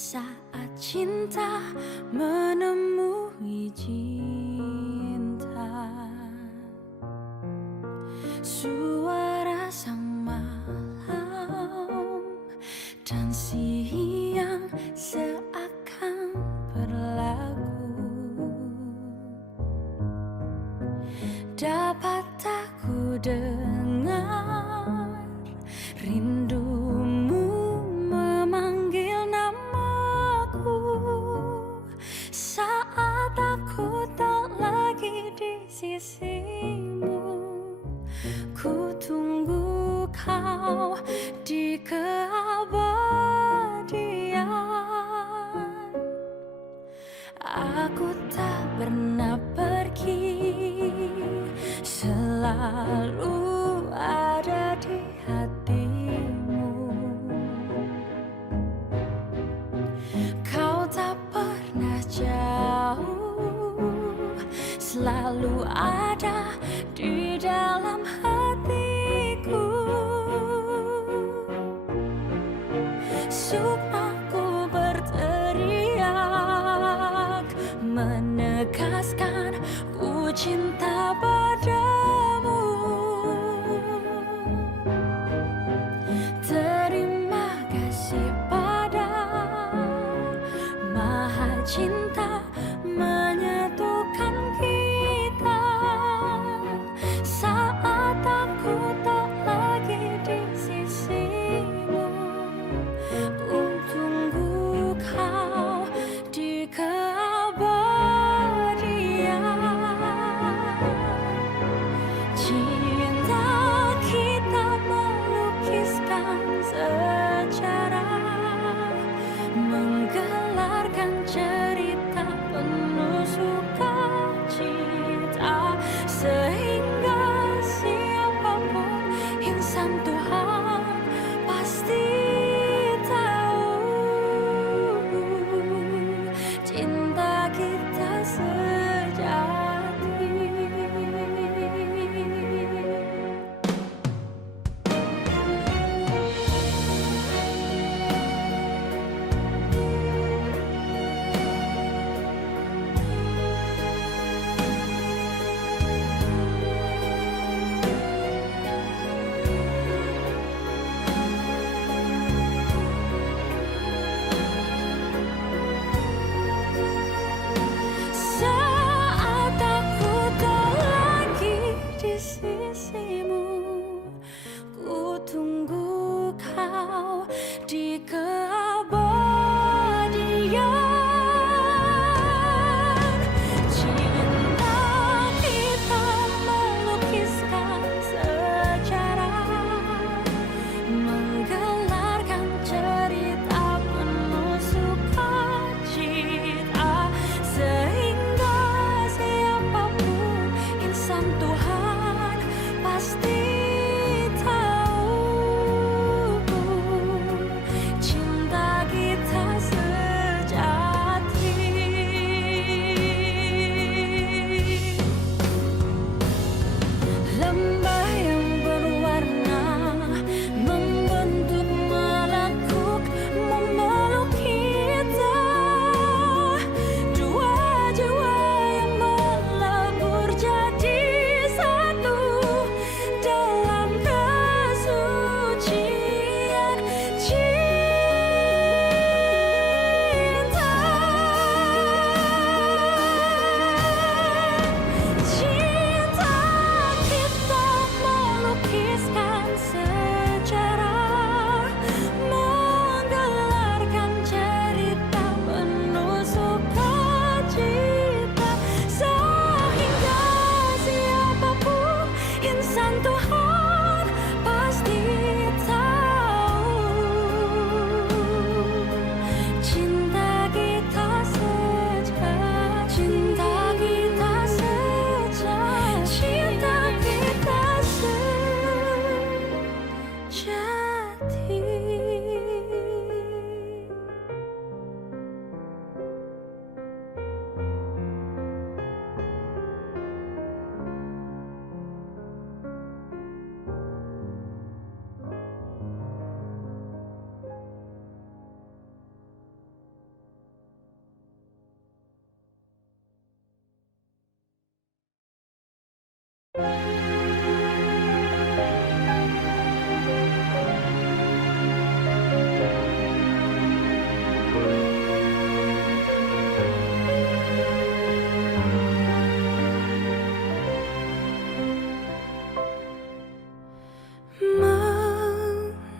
Saat cinta menemui cinta, suara sang malam dan siang seakan berlagu. Dapat aku dengar rindumu memanggil namaku saat aku tak lagi di sisimu. Ku tunggu kau di keabadian. Aku tak pernah pergi, selalu ada di hatimu. Kau tak pernah jauh, selalu ada di dalam hatiku. Sukmaku berteriak, menegaskan ku cinta padamu. Terima kasih pada Maha Cinta menyatukan kita. Saat aku tak lagi di sisimu, ku tunggu kau di keabadian. Cinta kita melukiskan sejarah, menggelarkan cerita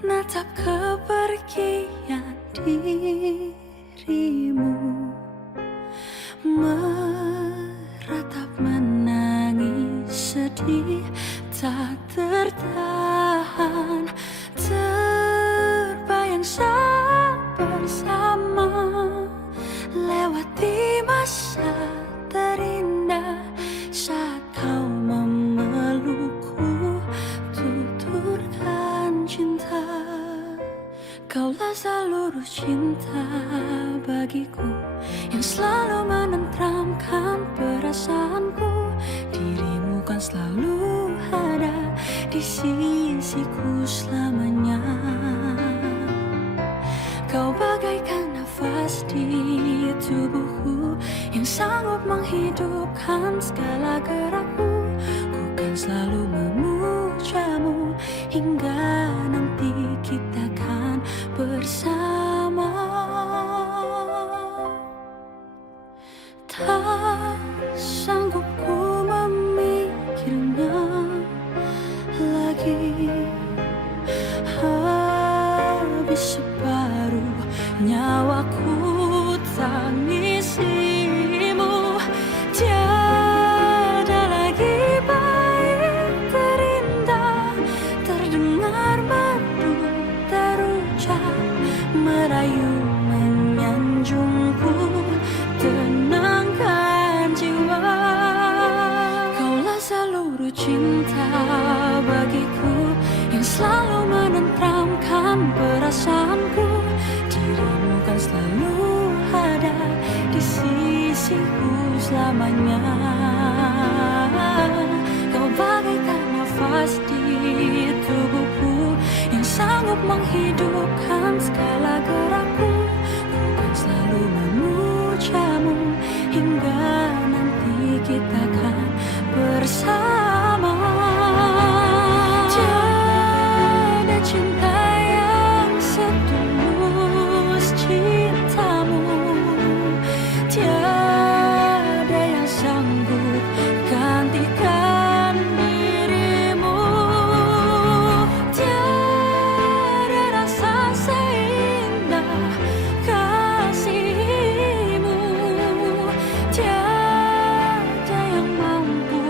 Menatap kepergian dirimu, meratap menangis sedih tak tertahan, terbayang saat bersama lewati masa terindah saat kau memelukku, tuturkan cinta. Kaulah seluruh cinta bagiku yang selalu menenteramkan perasaanku. Dirimu kan selalu ada di sisiku selamanya. Kau bagaikan nafas di tubuhku yang sanggup menghidupkan segala gerakku. Ku kan selalu memujamu hingga nanti kita kan bersama. Tak sanggup ku memikirnya lagi, habis separuh nyawaku tangisimu. Tiada lagi baik terindah, terdengar merdu terucap, merayu menyanjungku, tenangkan jiwa. Kaulah seluruh cinta bagiku yang selalu menenteramkan perasaanku. Dirimu kan selalu ada di sisiku selamanya. Kau bagaikan nafas di tubuhku yang sanggup menghidupkan segala gerakku. Ku kan selalu memujamu hingga nanti kita kan bersama. Tiada cinta yang setulus cintamu, tiada yang sanggup gantikan dirimu. Tiada rasa seindah kasihmu, tiada yang mampu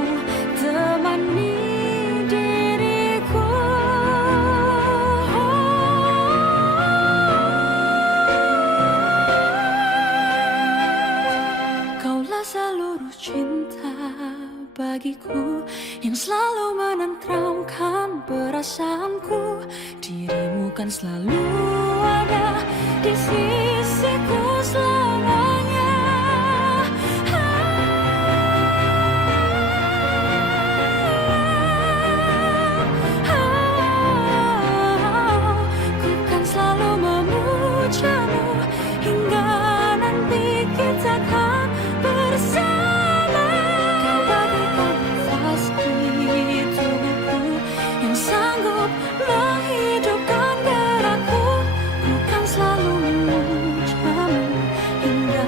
temani diriku. Kaulah seluruh cinta bagiku yang selalu menenteramkan perasaanku. Dirimu kan selalu ada di sisiku selamanya. Ku kan selalu memujamu hingga nanti kita kan bersama. Kau bagaikan nafas di tubuhku yang sanggup menghidupkan gerakku. Ku kan selalu memujamu hingga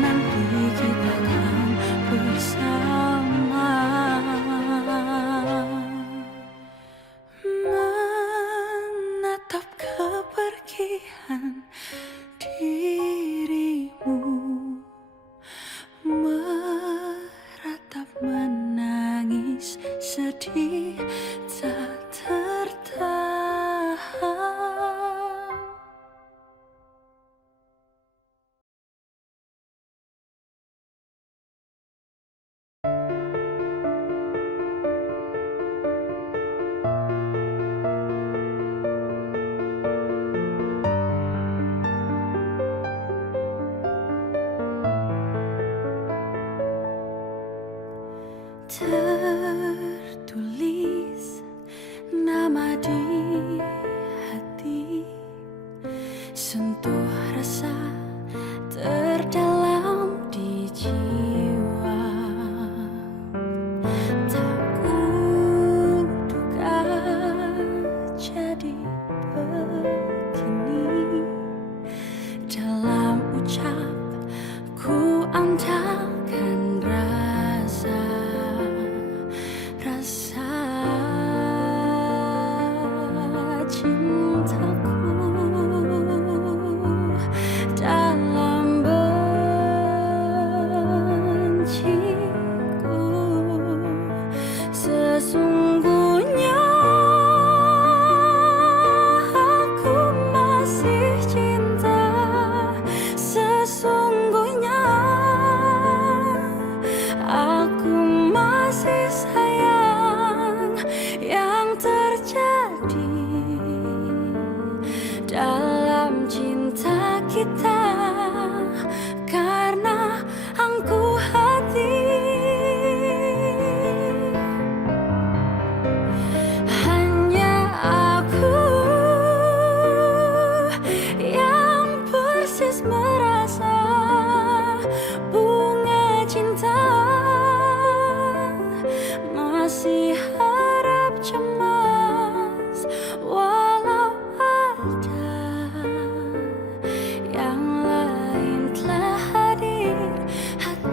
nanti kita kan bersama. Menatap kepergian dirimu, meratap menangis sedih tak tertahan. Tertulis nama di hati, sentuh rasa terdalam di jiwa. Tak ku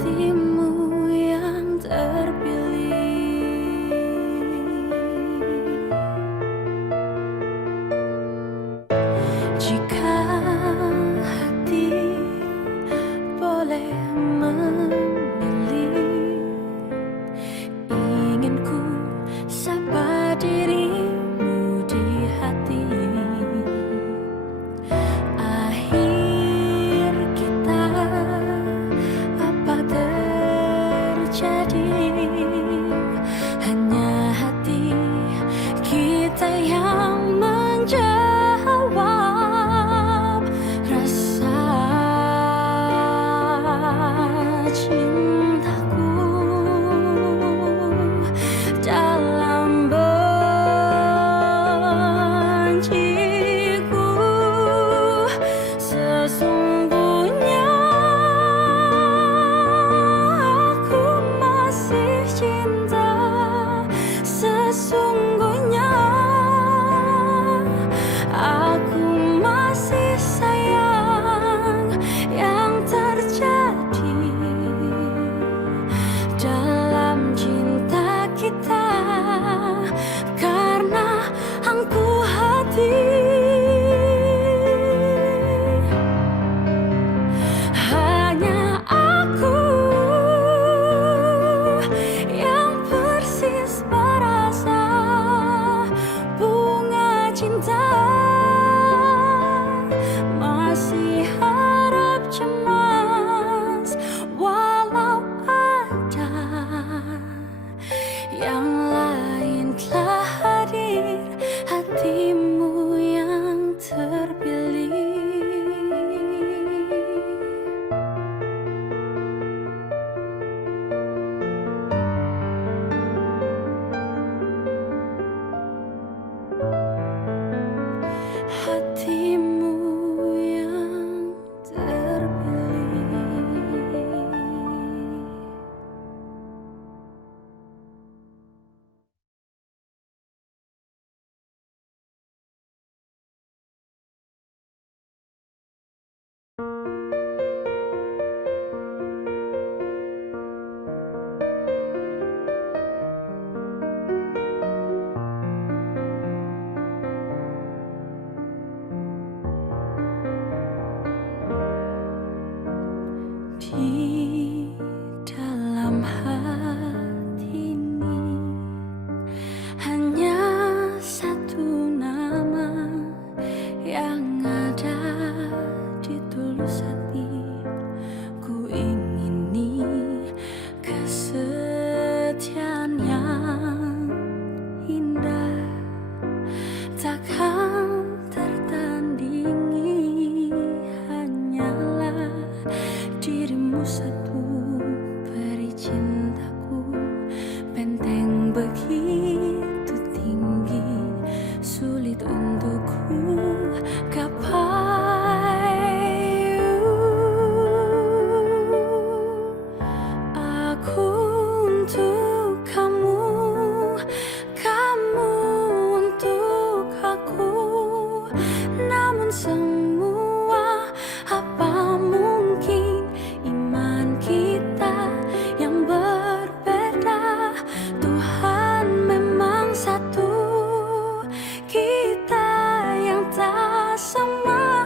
hatimu yang terpilih. Jika hati boleh memilih, ingin ku sapa dirimu di hati. Akhir kita, apa terjadi? Hanya hati kita yang menjawab rasa cintaku dalam benciku. Sesungguhnya aku masih cinta, sesungguhnya aku masih sayang. Yang terjadi dalam cinta kita karena angku hati. Hanya aku yang persis merasa bunga cinta. Masih harap cemas walau ada yang lain telah hadir, hatimu yang terpilih. Hatimu yang terpilih. Di dalam hati ini hanya satu nama yang ada di tulus hati. Ku ingini kesetiaan yang indah, takkan tertandingi. Hanyalah dirimu satu, peri cintaku. Benteng begitu tinggi, sulit untukku gapai. Aku untuk kamu, kamu untuk aku. Namun semua apa mungkin iman kita yang berbeda. Tuhan memang satu, kita yang tak sama.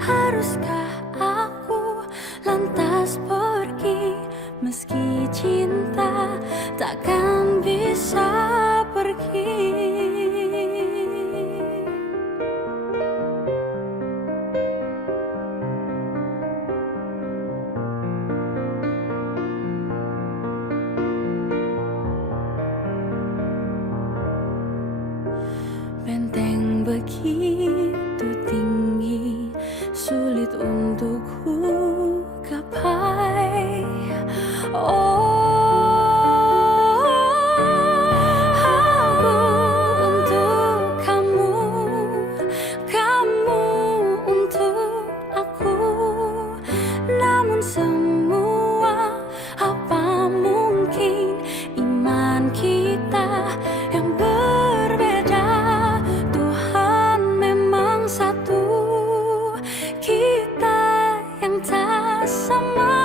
Haruskah aku lantas pergi, meski cinta takkan bisa pergi. Benteng begitu tinggi, sulit untukku gapai. Oh, aku untuk kamu, kamu untuk aku. Namun semua apa mungkin iman kita yang berbeda. Tuhan memang satu, kita yang tak sama.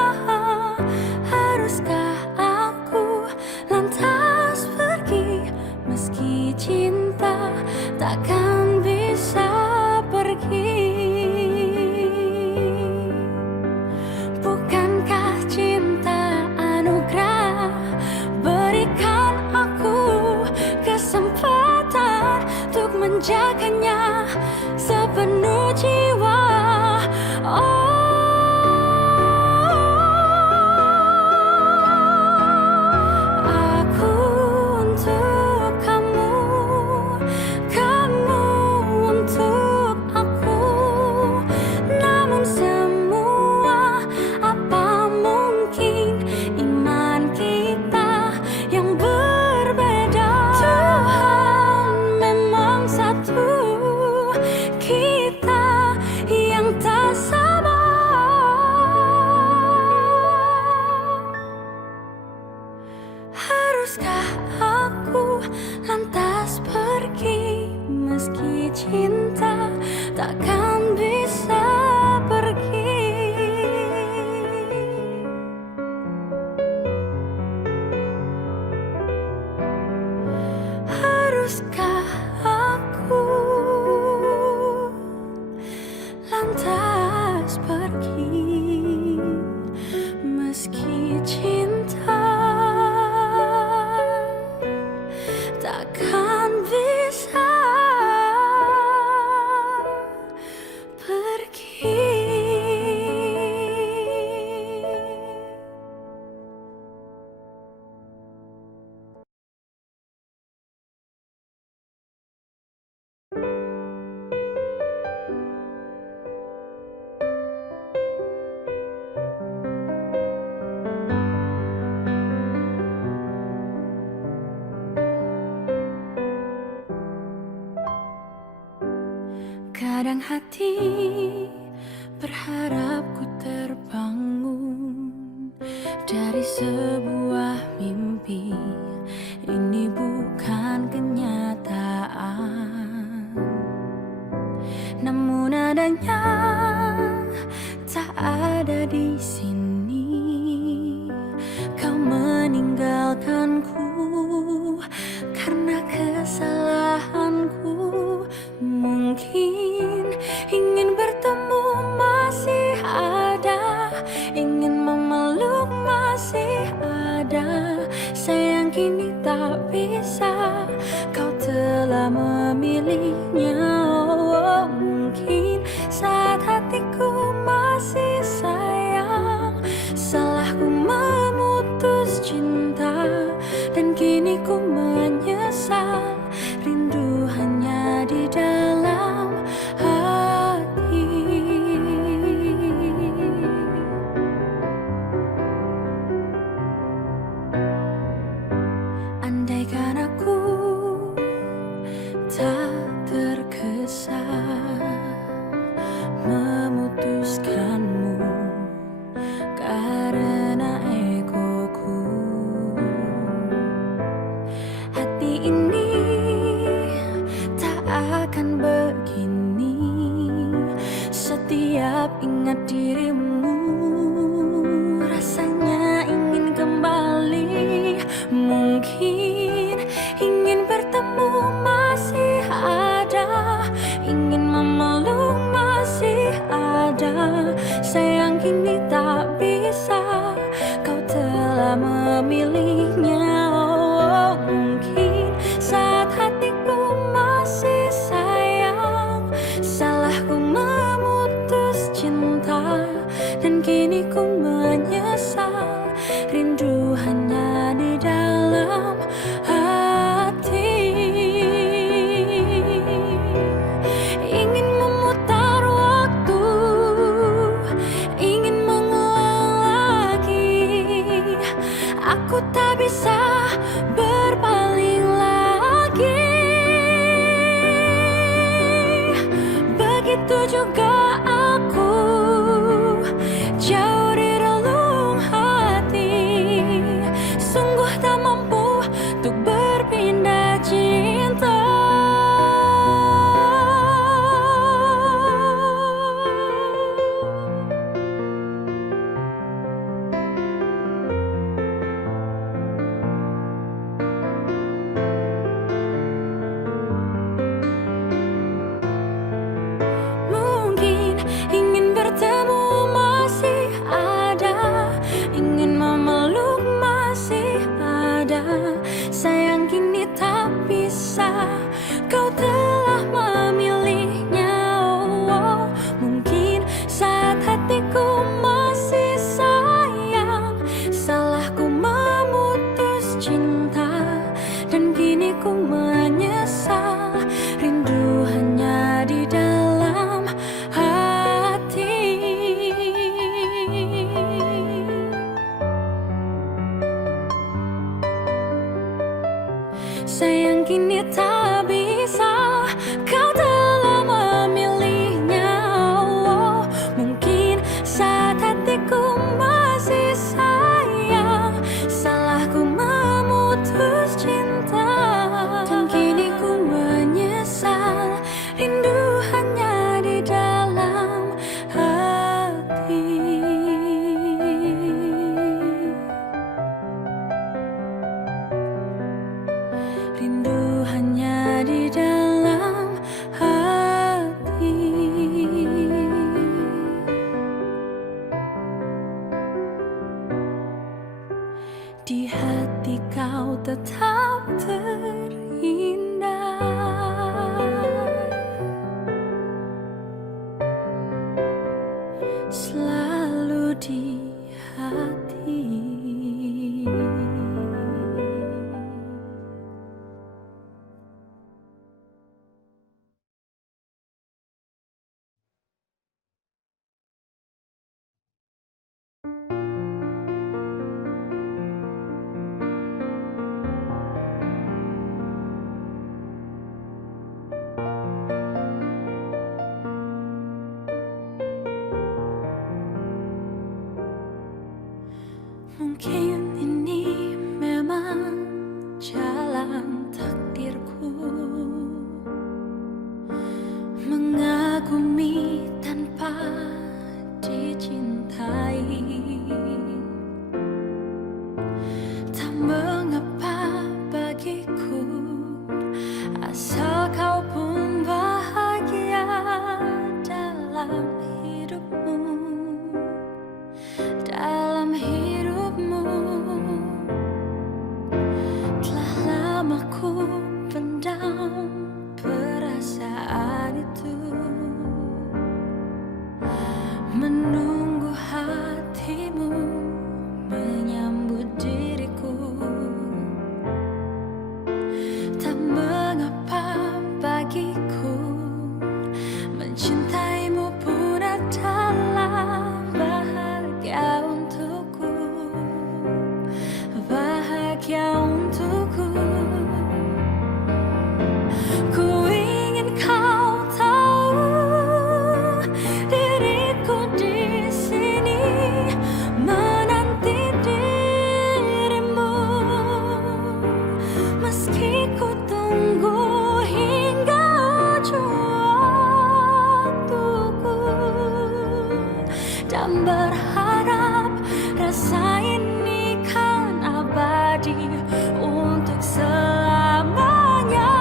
hati berharap ku terbangun dari sebuah mimpi. Ini bukan kenyataan, namun adanya tak ada di sini. Kau meninggalkanku karena kesalahanku. Mungkin ingin bertemu masih ada, ingin memeluk masih ada. Sayang kini tak bisa, kau telah memilihnya. Oh, mungkin saat hatiku masih sayang, salahku memutus cinta, dan kini ku menyesal. Rindu hanya di dalam hati. Andaikan aku tak tergesa memutuskanmu karena egoku, hati ini tak akan begini. Setiap ingat dirimu, rasanya ingin kembali. Mungkin ingin bertemu masih ada, ingin memeluk masih ada. Sayang kini tak bisa, kau telah memilihnya. Oh, mungkin saat hatiku masih sayang, salahku memutus cinta, dan kini ku menyesal. Rindu hanya di dalam hati. Ingin memutar waktu, ingin mengulang lagi. Aku tak bisa berpaling lagi. Begitu juga aku, jauh di relung hati. Sungguh tak mampu untuk berpindah cinta. Mungkin ingin bertemu masih ada, ingin memeluk masih ada. Sayang kini tak bisa, kau telah memilihnya. Oh, mungkin saat hatiku masih sayang, salahku memutus cinta, dan kini ku menyesal. Rindu hanya di dalam hati. Sayang kini tak bisa, kau telah memilihnya. Oh, mungkin saat hatiku masih sayang, salahku memutus cinta, dan kini ku menyesal. Rindu hanya di dalam hati. Rindu hanya di dalam hati. Di hati kau tetap terindah, selalu di hati. Mungkin ini memang jalan takdirku, mengagumi tanpa dicintai. Tak mengapa bagiku, asal kau pun bahagia dalam hidupmu, dalam hidupmu. Telah lama ku pendam perasaan itu, menunggu hatimu menyambut diriku. Tak mengapa bagiku, mencintaimu pun adalah bahagia untukku, bahagia untukku. Ku ingin kau tahu, diriku di sini menanti dirimu, meski ku tunggu hingga ujung waktuku, dan berharap rasa ini kan abadi untuk selamanya.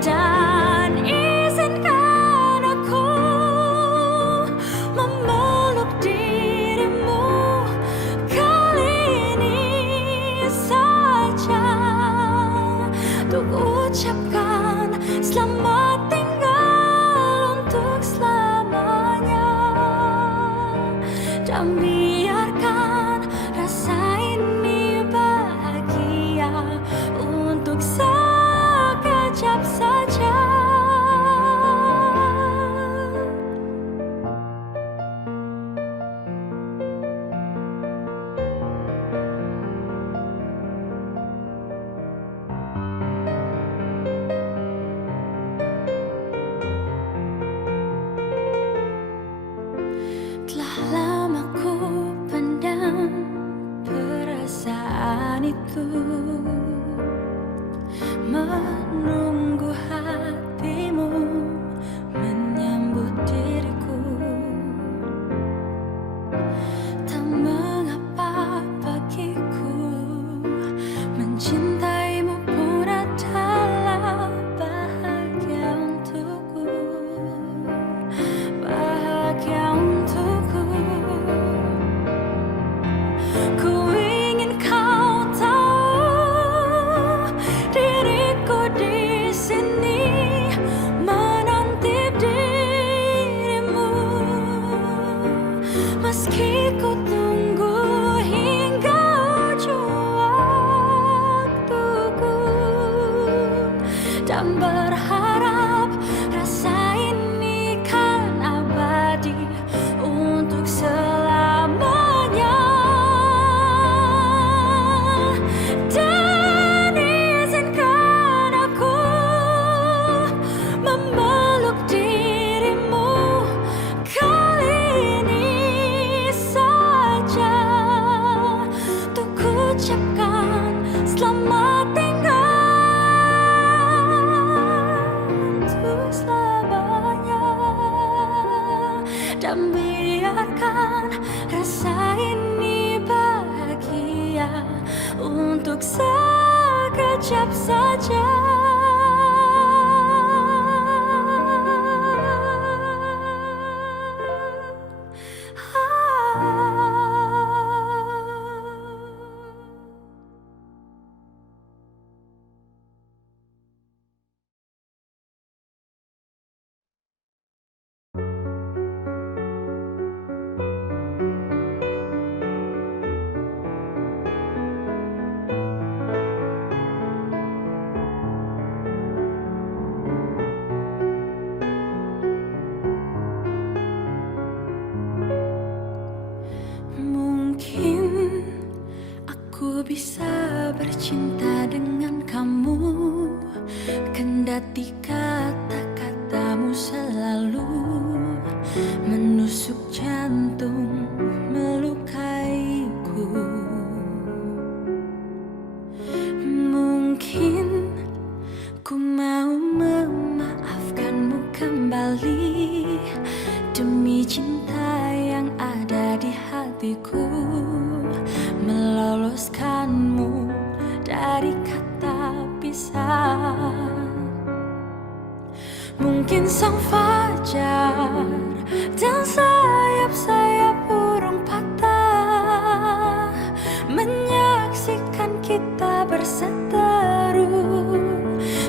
Dan izinkan aku memeluk dirimu kali ini saja, untuk ucapkan selamat tinggal untuk selamanya. Dan biarkan rasa ini bahagia untuk sekejap saja. Telah lama ku pendam perasaan itu, menunggu hatimu menyambut diriku. Tak mengapa bagiku, mencintaimu pun adalah bahagia untukku, bahagia untukku. Ku ingin kau tahu, diriku di sini menanti dirimu, meski ku tunggu hingga ujung waktuku, dan berharap rasa ini kan abadi untuk selamanya. Dan izinkan aku memeluk dirimu kali ini saja, untuk ucapkan selamat tinggal untuk selamanya. Dan biarkan rasa ini bahagia untuk sekejap saja. bisa bercinta dengan kamu, kendati kata-katamu selalu menusuk jantung. cinta yang ada di hatiku, meloloskanmu dari kata pisah. Mungkin sang fajar dan sayap-sayap burung patah menyaksikan kita berseteru,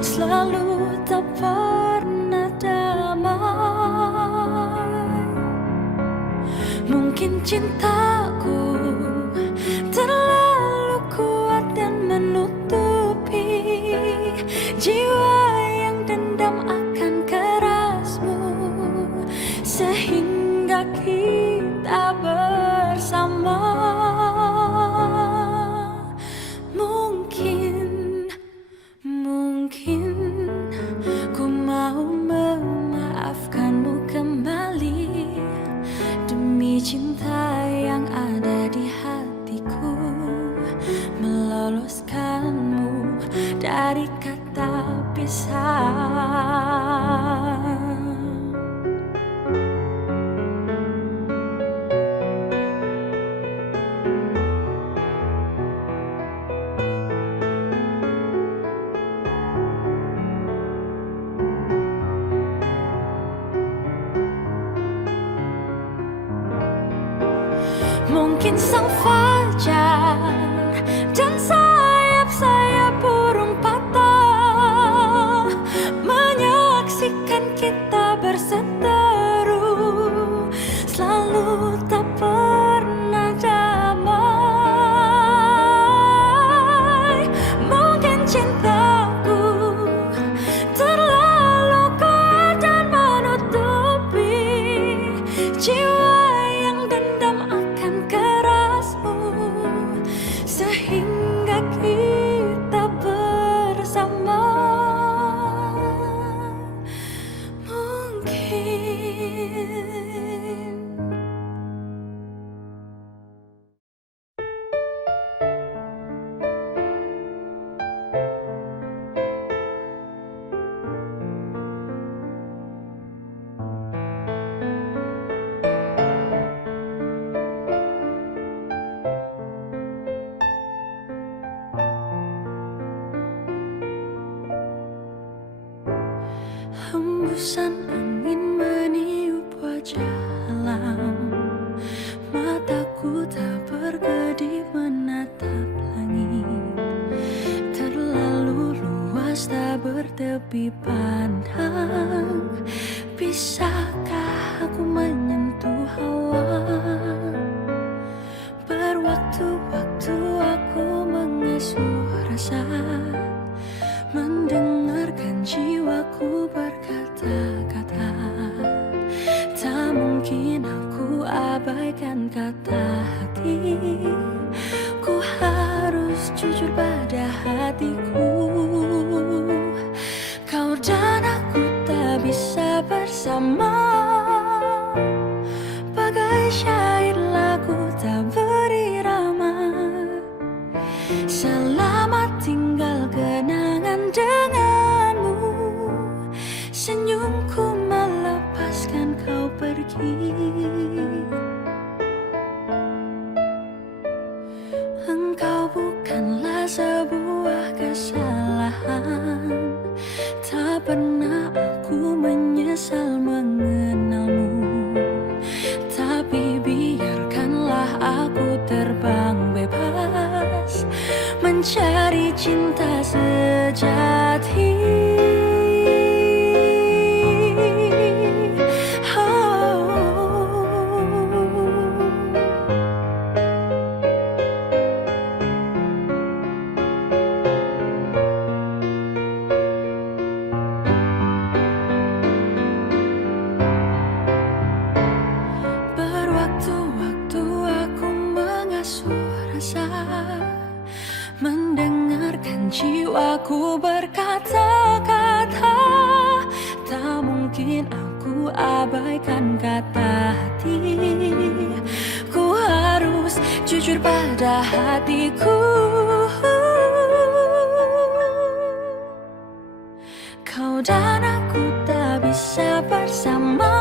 selalu tak pernah damai. Mungkin cintaku terlalu kuat dan menutupi jiwa yang dendam akan kerasmu, sehingga kita bersama. Mungkin ku mau memaafkanmu kembali demi cinta yang ada di hatiku, meloloskanmu dari kata pisah. Mungkin sang fajar dan sayap-sayap burung patah menyaksikan kita berseteru, selalu tak pernah damai. Mungkin cintaku terlalu kuat dan menutupi jiwa yang dendam akan kerasmu, sehingga kita bersama. Hembusan angin meniup wajah alam, mataku tak berkedip menatap langit. Terlalu luas tak bertepi pandang, bisakah aku menyentuh hawa? Berwaktu-waktu aku mengasuh rasa, mendengarkan jiwaku berkata-kata. Tak mungkin aku abaikan kata hati, ku harus jujur pada hatiku. Kau dan aku tak bisa bersama, bagai syair lagu tak berirama. Selamat tinggal kenangan denganmu, senyumku melepaskan kau pergi. Engkau bukanlah sebuah kesalahan, tak pernah aku menyesal mengenalmu. Tapi biarkanlah aku terbang bebas, mencari cinta sejati. Berwaktu-waktu aku mengasuh rasa, mendengarkan jiwaku berkata-kata. Tak mungkin aku abaikan kata hati, ku harus jujur pada hatiku. Kau dan aku tak bisa bersama,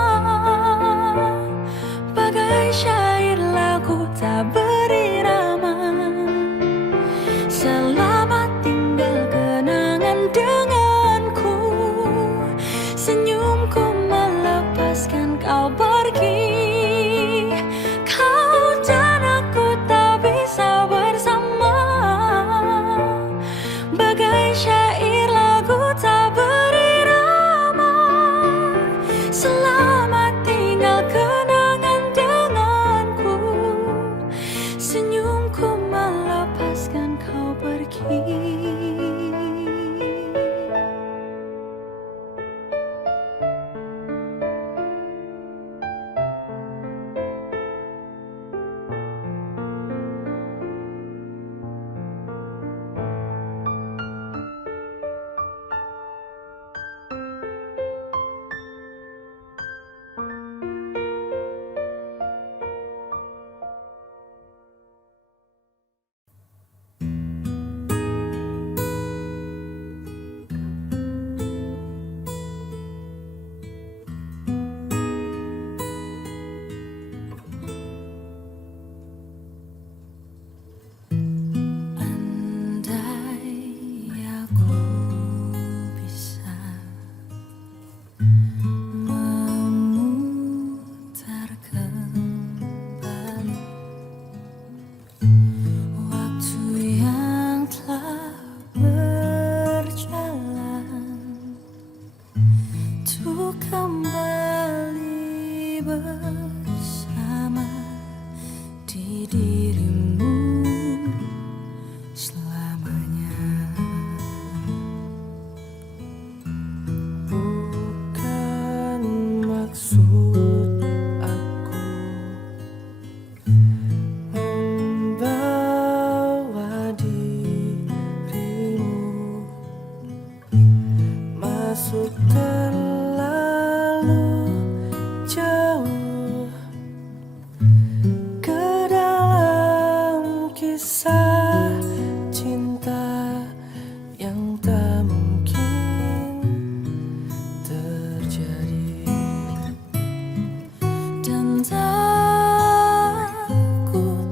Aku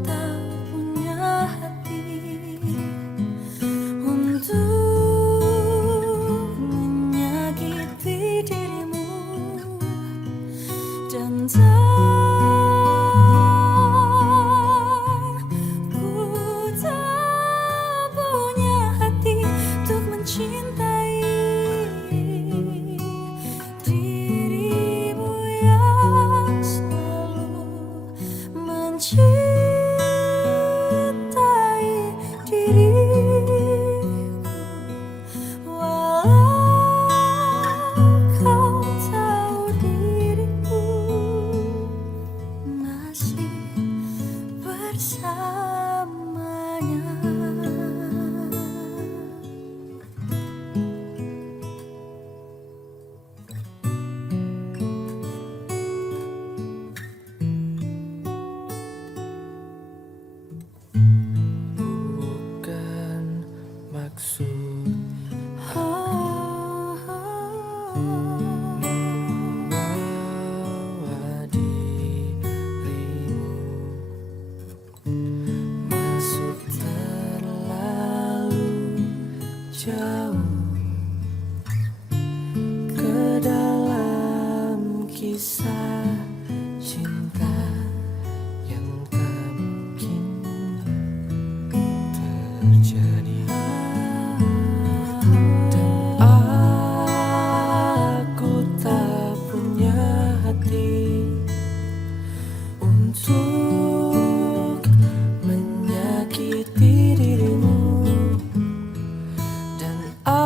tak punya hati untuk menyakiti dirimu, dan aku tak punya hati untuk mencintai dirimu yang selalu mencintai diriku, walau kau tahu diriku masih bersamanya. Bukan maksud membawa dirimu masuk terlalu jauh ke dalam kisah cinta yang tak mungkin terjadi. Dan aku tak punya hati untuk menyakiti dirimu, dan aku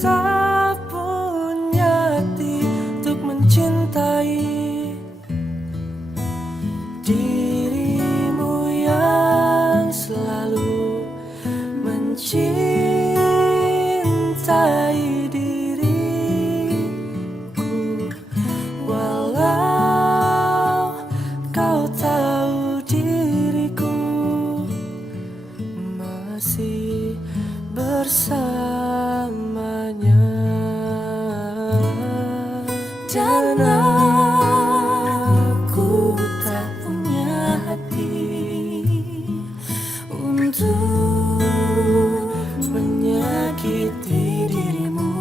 tak punya hati untuk mencintai dirimu yang selalu mencintai diriku, walau kau tahu diriku masih bersamanya. Dan aku tak punya hati untuk menyakiti dirimu,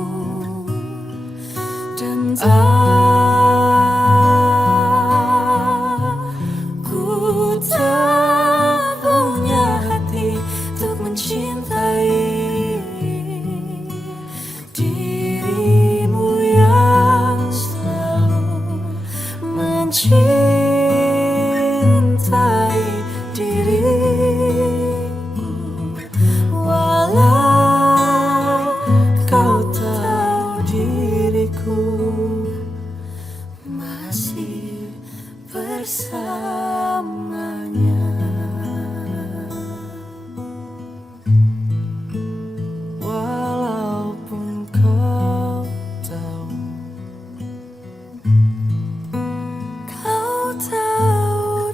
dan aku tak punya hati untuk mencintai dirimu yang selalu mencintai diriku, walau kau tahu diriku masih bersamanya. Walaupun kau tahu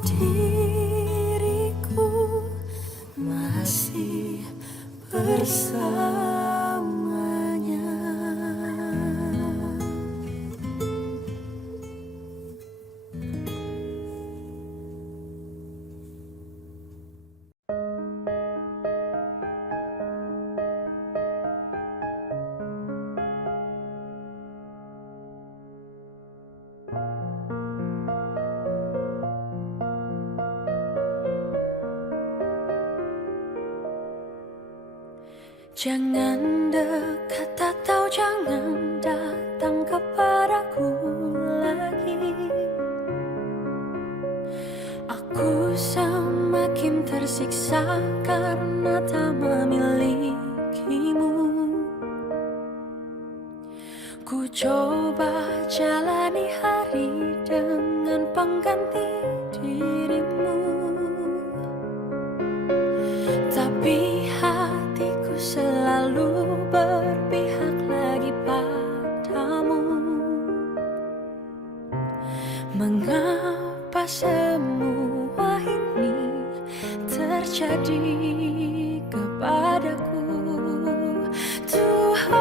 diriku masih bersamanya. Jangan dekat atau jangan datang kepadaku lagi. Aku semakin tersiksa karena tak memilikimu. Ku coba jalani hari dengan pengganti dirimu, tapi hatiku selalu berpihak lagi padamu. Mengapa semua ini terjadi kepadaku? Tuhan,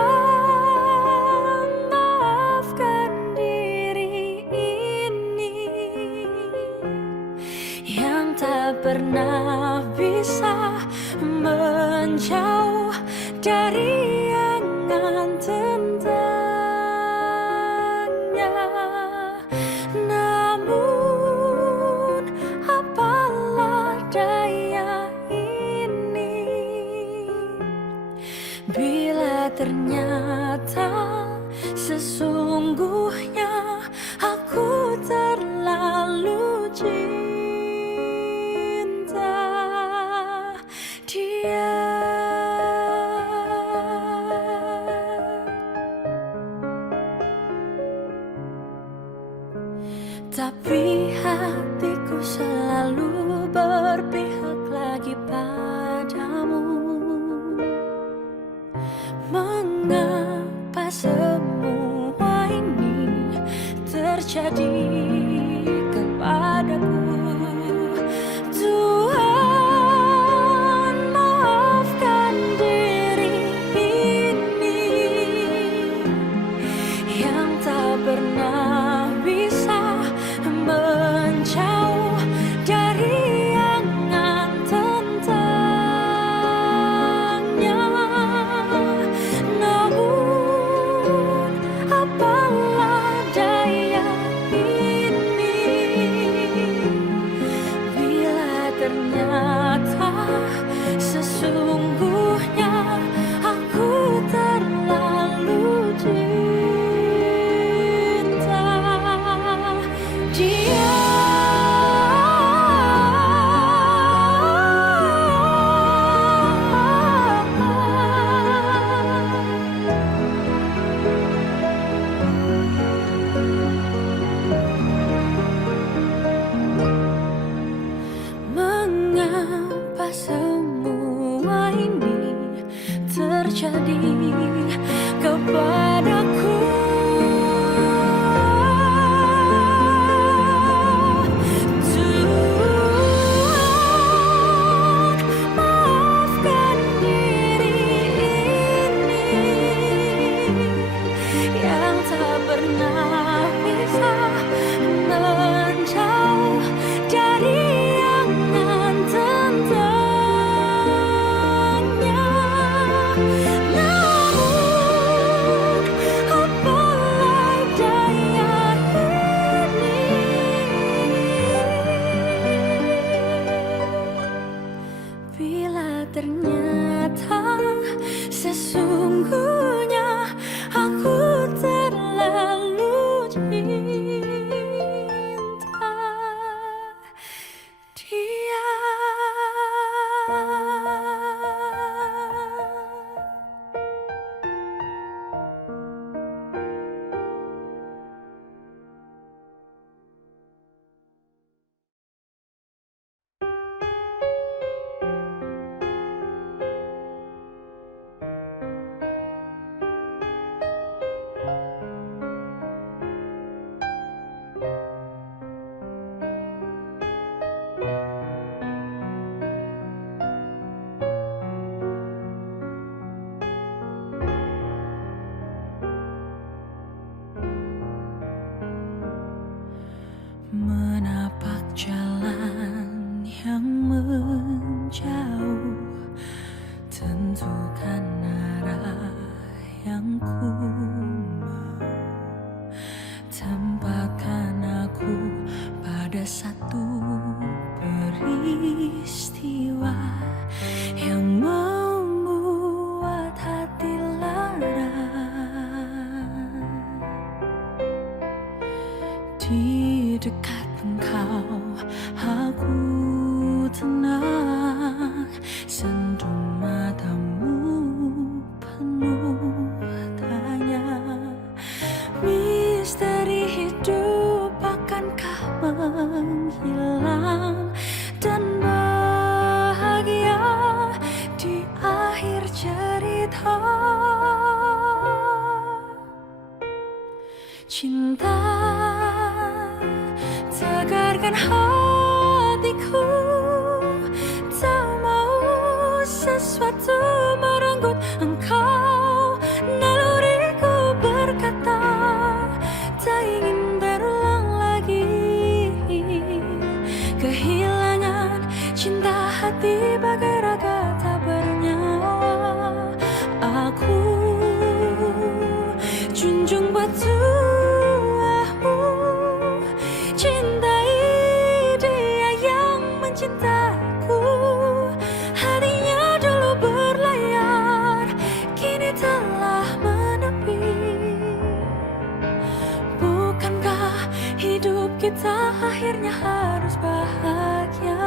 pernah bisa menjauh dari angan tentangnya. Namun apalah daya ini bila ternyata sesungguhnya aku terlalu cinta dia. Tapi hatiku selalu berpihak lagi padamu. Mengapa semua ini terjadi kepadaku? Tuhan, maafkan diri ini yang tak pernah bisa menjauh dari angan tentangnya. Namun apalah daya ini bila ternyata sesungguhnya aku terlalu cinta dia. Mengapa semua ini terjadi kepadaku? Tuhan, maafkan diri ini yang tak pernah bisa menjauh dari angan tentangnya. Namun apalah daya ini bila ternyata sesungguhnya aku terlalu cinta dia. Menapak jalan yang menjauh, tentukan arah yang ku mau. Tempatkan aku pada satu peristiwa yang membuat hati lara. Di dekat engkau aku tenang, sentuh matamu penuh tanya. Misteri hidup akankah menghilang dan bahagia di akhir cerita. Cinta tegarkan hatiku, tak mau sesuatu merenggut engkau. Naluriku berkata tak ingin berulang lagi kehilangan hidup kita akhirnya harus bahagia.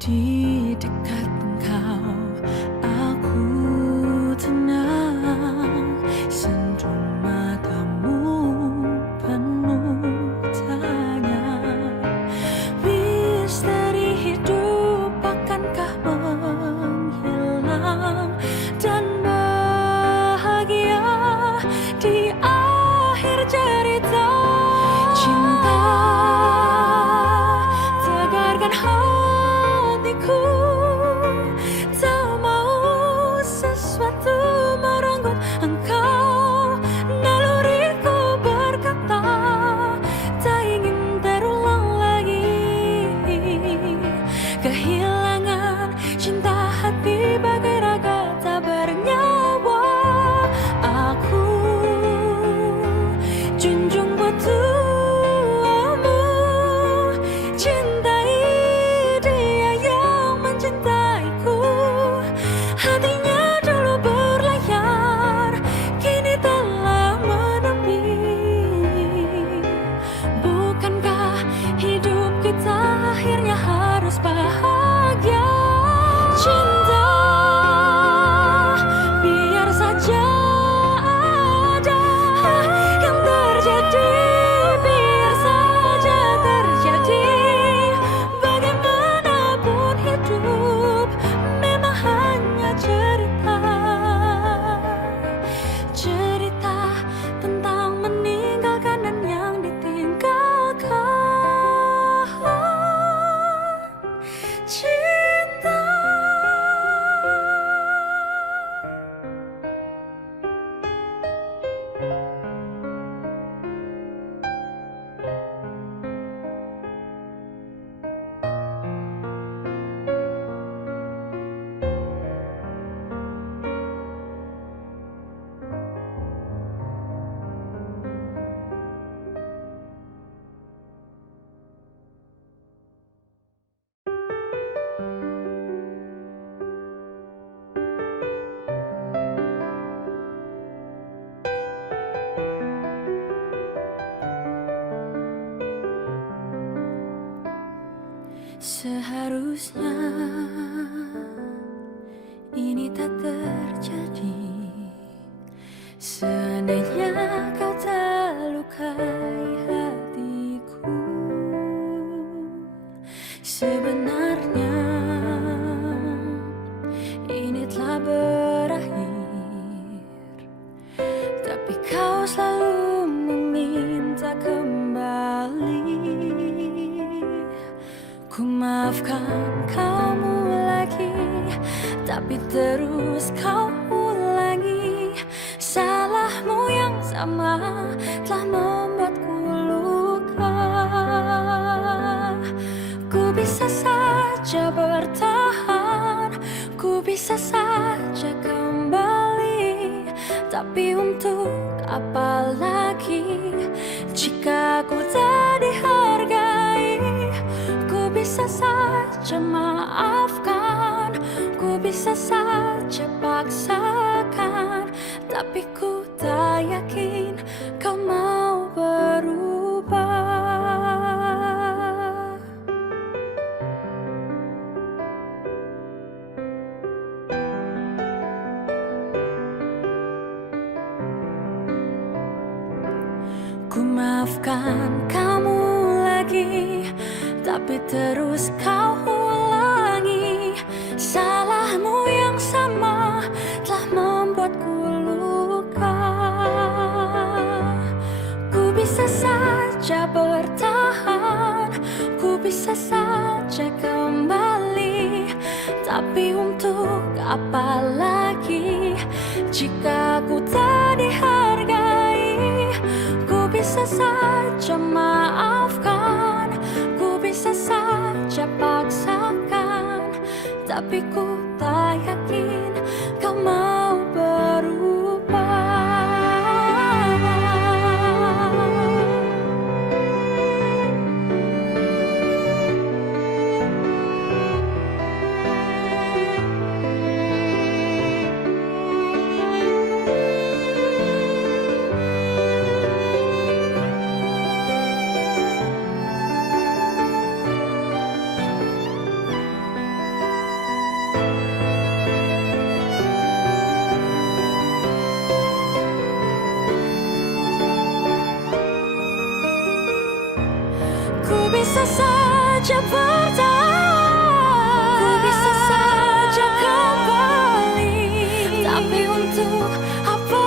Di dekat engkau aku tenang, sentuh matamu penuh tanya. Misteri hidup akankah menghilang dan bahagia di akhir cerita. Cinta tegarkan hatiku, tak mau sesuatu merenggut engkau. Naluriku berkata tak ingin terulang lagi. Kehilangan cinta hati bagai raga tak bernyawa. Aku junjung betuamu, cintai dia yang mencintaiku. Hatinya dulu berlayar, kini telah menepi. Bukankah hidup kita akhirnya harus bahagia? Cinta biar saja ada, yang terjadi biar saja terjadi. Bagaimanapun hidup memang hanya cerita, cerita tentang meninggalkan dan yang ditinggalkan. Cinta. Seharusnya ini tak terjadi. Seandainya kau tak lukai hatiku, sebenarnya ini telah berakhir. Tapi kau selalu meminta kembali. Ku maafkan kamu lagi, tapi terus kau ulangi. Salahmu yang sama telah membuatku luka. Ku bisa saja bertahan, ku bisa saja kembali. Tapi untuk apa lagi jika ku tak dihargai? Ku bisa saja maafkan, ku bisa saja paksakan, tapi ku tak yakin kau mau berubah. Ku maafkan kamu lagi, tapi terus kau ulangi. Salahmu yang sama telah membuatku luka. Ku bisa saja bertahan, ku bisa saja kembali. Tapi untuk apa lagi jika ku tak dihargai? Ku bisa saja maafkan, tapi ku tak yakin kau mau berubah. Ku bisa saja bertahan, ku bisa saja kembali, tapi untuk apa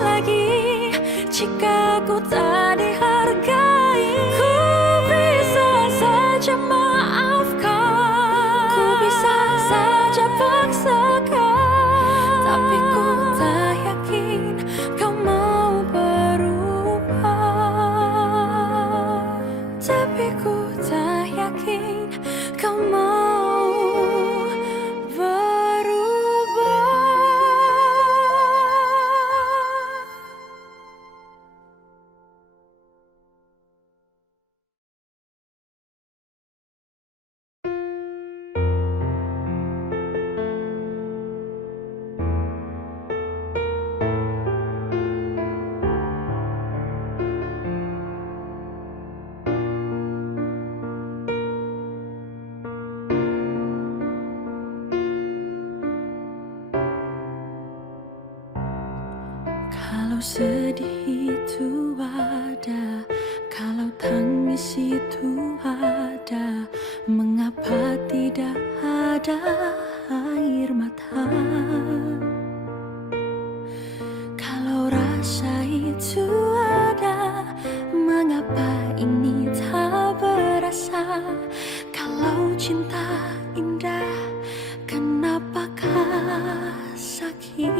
lagi jika ku tak dihargai? Ku bisa saja maafkan, ku bisa saja paksakan, tapi ku tak yakin kau mau berubah. Tapi ku tak yakin kau mau berubah. Kalau sedih itu ada, kalau tangis itu ada, mengapa tidak ada air mata? Kalau rasa itu ada, mengapa ini tak berasa? Kalau cinta indah, kenapakah sakit?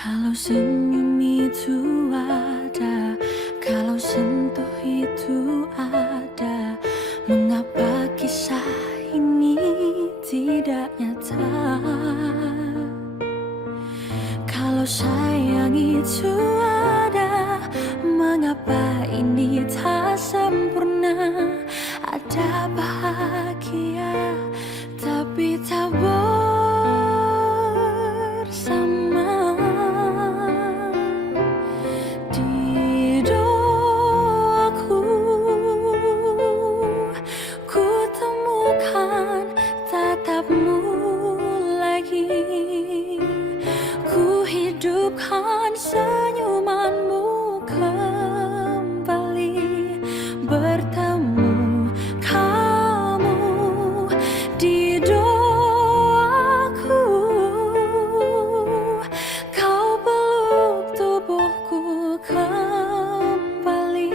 Kalau senyum itu ada, kalau sentuh itu ada, mengapa kisah ini tidak nyata? Kalau sayang itu ada, mengapa ini tak sempurna? Ada bahagia tapi tak bersama. Di doaku ku temukan tatapmu lagi, ku hidupkan senyumanmu kembali, bertemu kamu di doaku, kau peluk tubuhku kembali,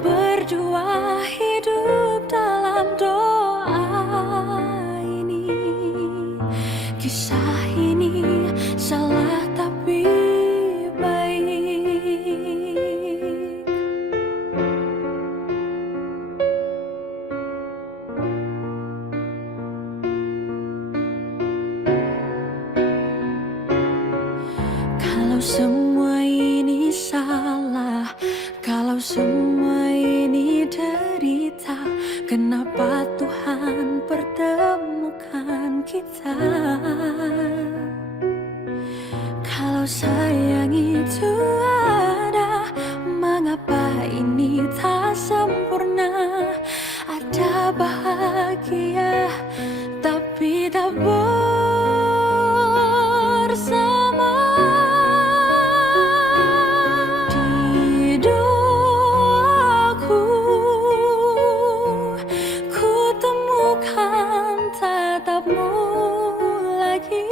berdua hidup dalam doa ini. Kisah ini salah tapi baik. Kalau semua ini salah, kalau semua ini derita, kenapa Tuhan pertemukan kita? Kalau sayang itu ada, mengapa ini tak sempurna? Ada bahagia tapi tak bersama. Di doaku ku temukan tatapmu lagi,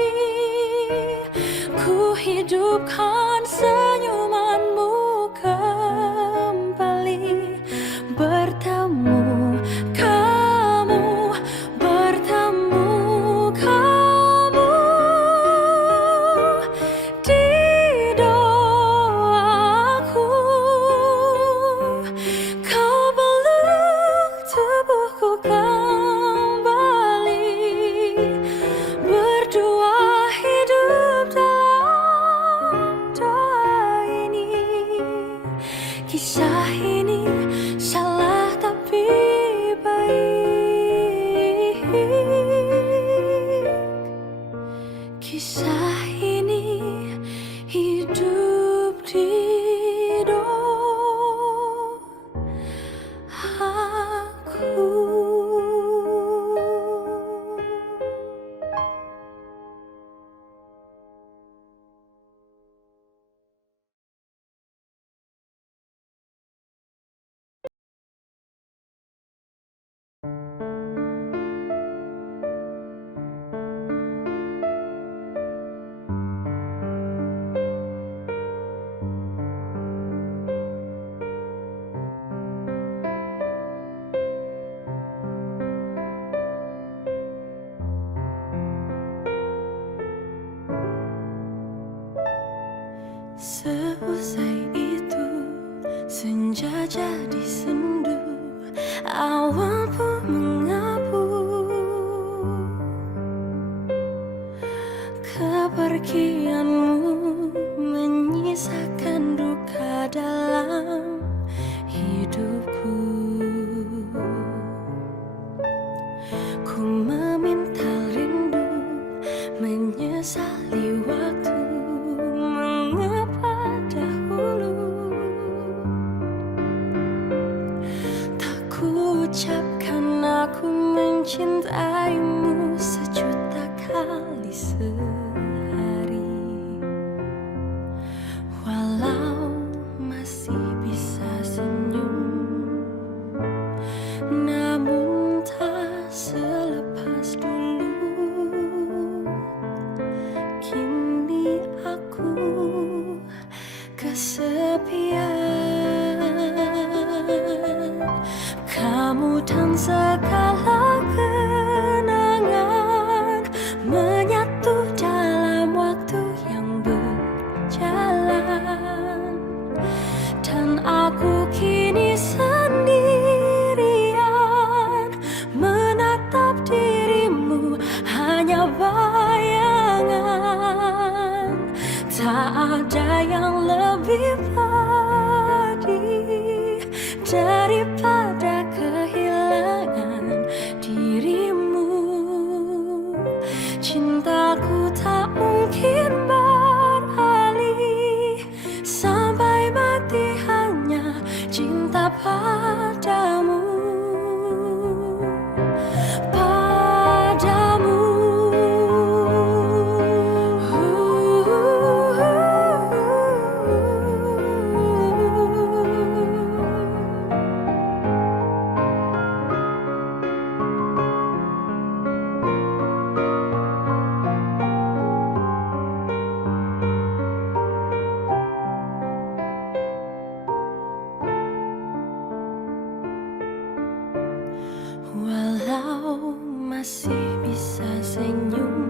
ku hidupkan senyumanmu kembali, bertemu kamu, bertemu kamu di doaku, kau peluk Kisah ini salah tapi baik. Kisah ini hidup di doaku. Seusai itu senja jadi sendu, awan pun mengabu. Kepergianmu menyisakan duka dalam hidupku. Ku meminta rindu, menyesali waktu mengapa dahulu tak ku ucapkan aku mencintaimu sejuta kali sehari. Walau masih bisa senyum, namun tak selepas dulu. Kini aku kesepian, kamu dan segala kenangan menyatu dalam waktu yang berjalan. Dan aku kini sendirian menatap dirimu, hanya bayangan. Tak ada yang lebih pedih daripada kehilangan dirimu. Cintaku tak mungkin beralih, sampai mati hanya cinta padamu. Walau masih bisa senyum,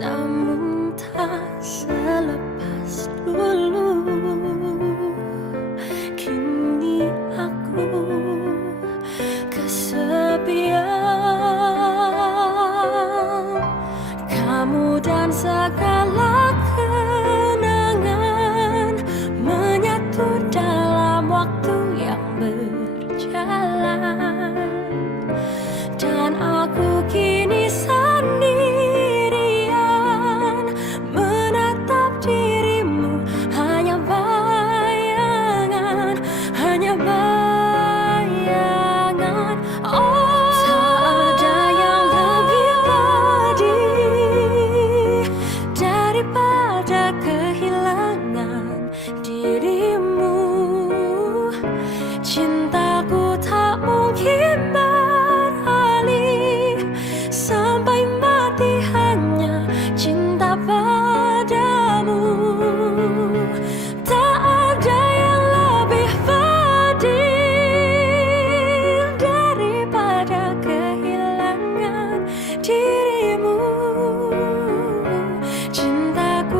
namun tak selepas dulu. Kini aku kesepian, kamu dan segala kenangan menyatu dalam waktu yang berjalan. Dan aku kini sendirian menatap dirimu, hanya bayangan, hanya bayangan. Oh, tak ada yang lebih pedih daripada kehilangan dirimu. Cintaku tak mungkin beralih, sampai mati hanya cinta padamu. Tak ada yang lebih pedih daripada kehilangan dirimu. Cintaku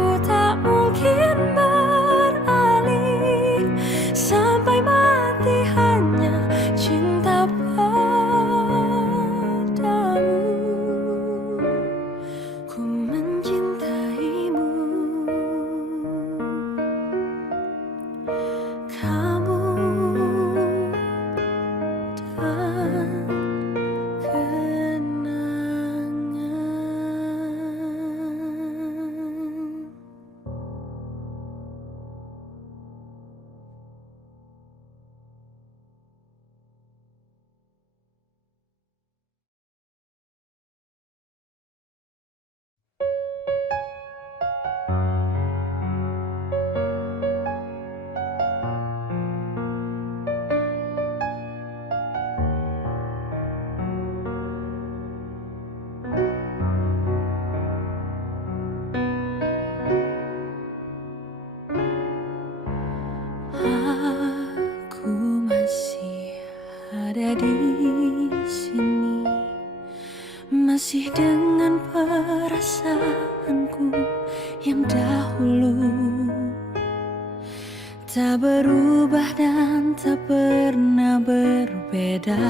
dahulu, tak berubah dan tak pernah berbeda.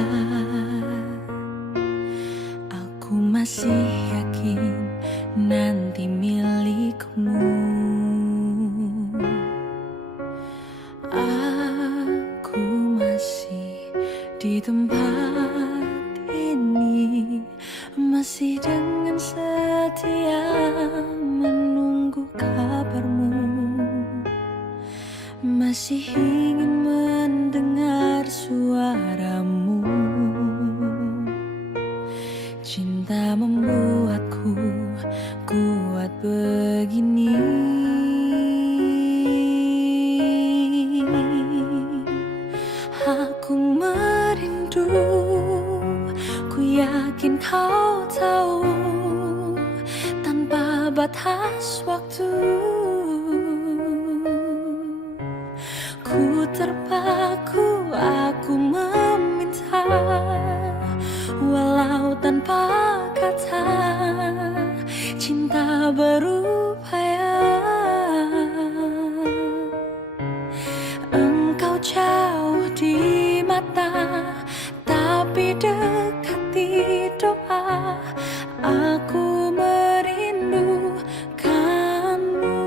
Aku masih yakin nanti milikmu. Aku masih di tempat ini, masih dengan setia menunggu kabarmu, masih ingin mendengar suaramu. Cinta membuatku kuat begini. Aku merindu, ku yakin kau tahu, tanpa batas waktu. Ku terpaku, aku meminta, walau tanpa kata, cinta berupaya. Engkau jauh di mata, tapi dekat di doa. Aku merindukanmu.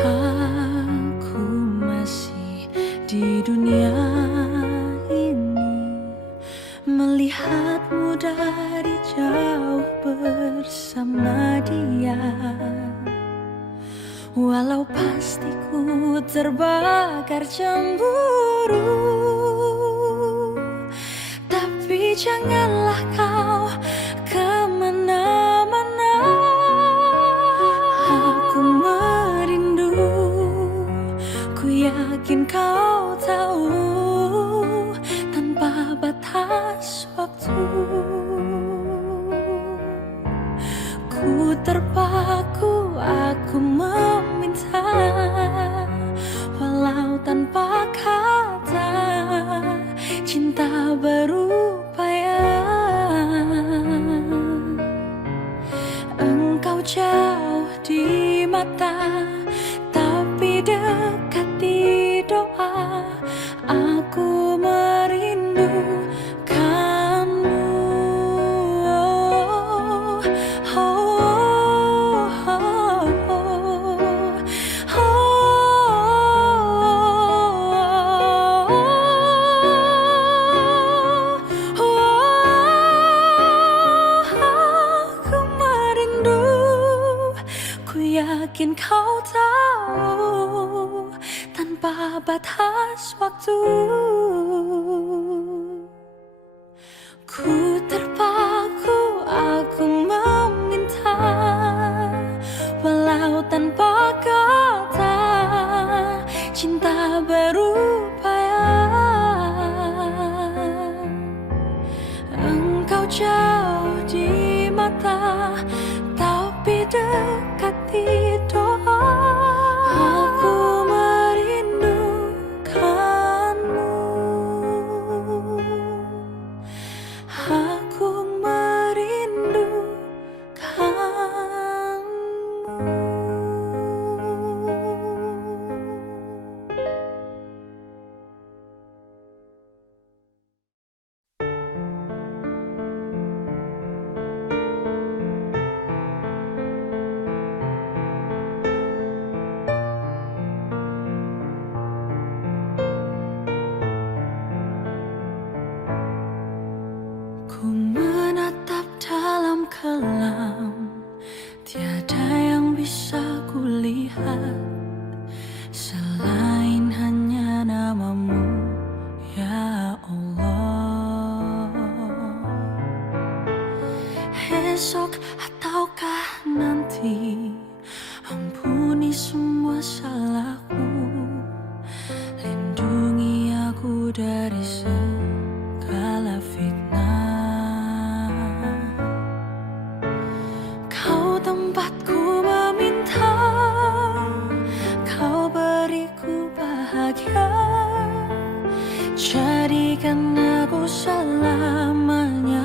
Aku masih di dunia ini, melihatmu dari jauh bersama dia. Walau pasti ku terbakar cemburu, tapi janganlah kau kemana-mana. Aku merindu, ku yakin kau tahu, tanpa batas waktu. Ku terpaku, aku meminta, walau tanpa kata, cinta berupaya. Engkau jauh di mata, tapi dekat di doa. Aku merindukanmu. Yakin kau tahu, tanpa batas waktu. Ku terpaku, aku meminta, walau tanpa kata, cinta berupaya. Engkau jauh di mata, tapi dekat di doa. Aku merindukanmu. Aku Ku menatap dalam kelam, tiada yang bisa kulihat selain hanya namamu, ya Allah. Esok ataukah nanti, ampuni semua salahku, lindungi aku dari segala fitnah. Kau tempatku meminta, kau beriku bahagia, jadikan aku selamanya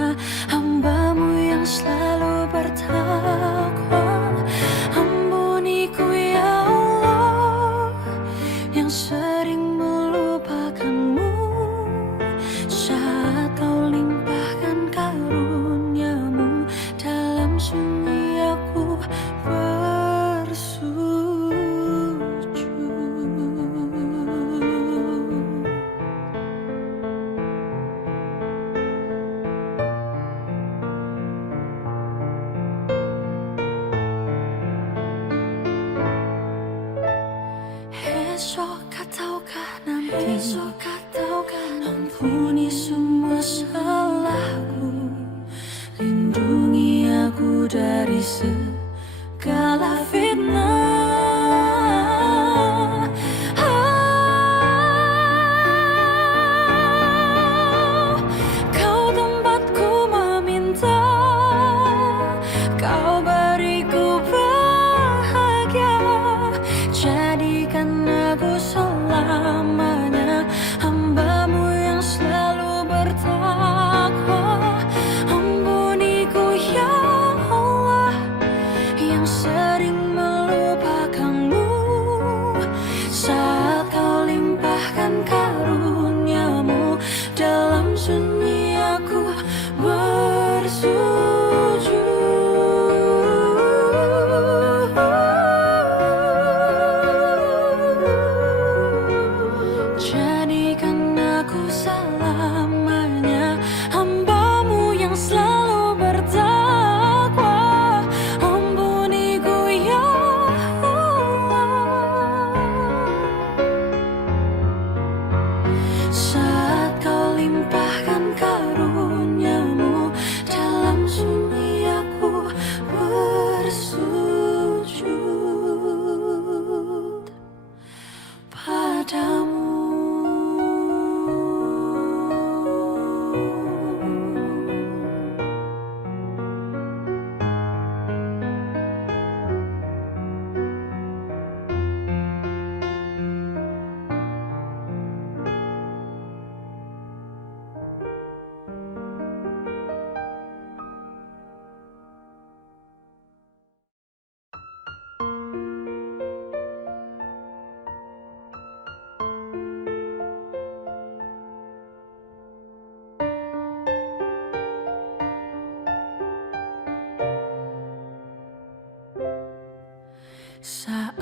Saat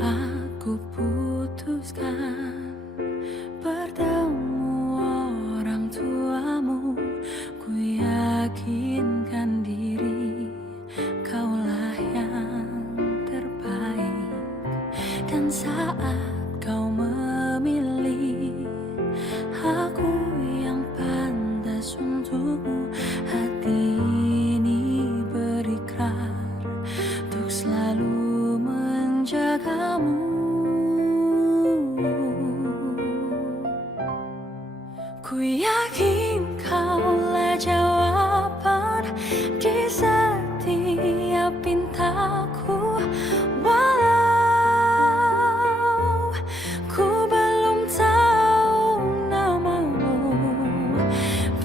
ku putuskan bertemu orang tuamu, ku yakinkan diri kaulah yang terbaik. Dan saat kau memilih aku yang pantas untukmu, hati ini berikrar untuk selalu menjagamu. Ku yakin kaulah jawaban di setiap pintaku, walau ku belum tahu namamu.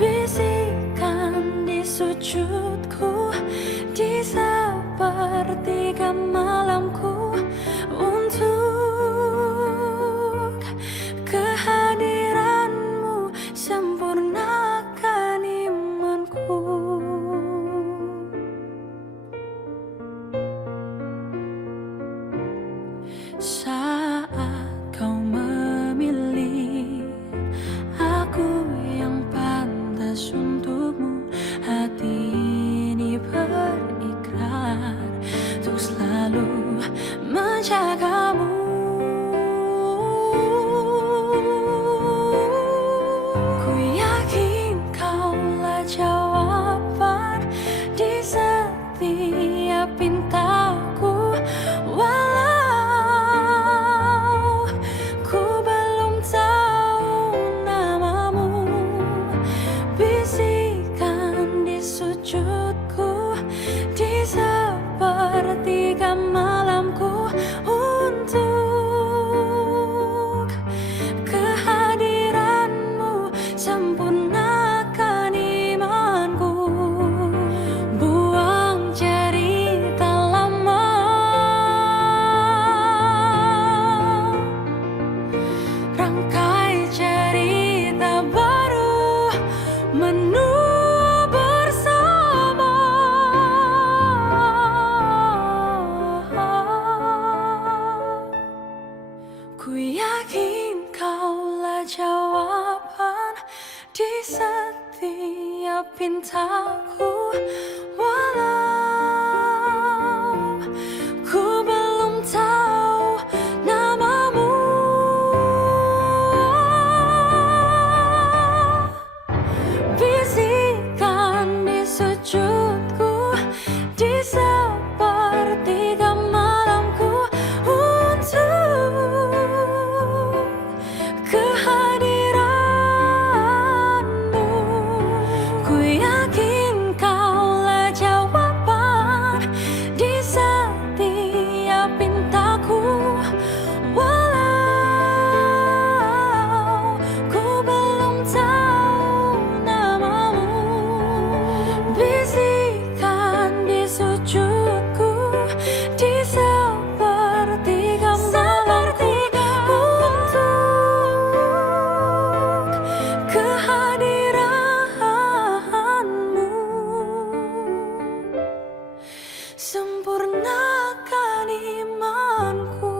Bisikan di sujudku, di sepertiga malamku, untuk kehadiranmu sempurnakan imanku. Saat kau memilih aku yang pantas untukmu, hati ini berikrar untuk selalu menjagamu. Ku yakin kaulah jawaban di setiap pintaku, walau ku belum tahu namamu. Bisikan di sujudku, di sepertiga malamku, untuk kehadiranmu sempurnakan imanku. Buang cerita lama, rangkai cerita baru, menua bersama. Ku yakin kaulah jawaban di setiap pintaku, walau ku belum tahu namamu. Bisikan di sujudku, di sepertiga malamku, untuk kehadiranmu. Ku yakin kaulah jawaban di setiap pintaku, walau ku belum tahu namamu. Bisikan di sujudku, di sepertiga malamku, untuk kehadiranmu sempurnakan imanku.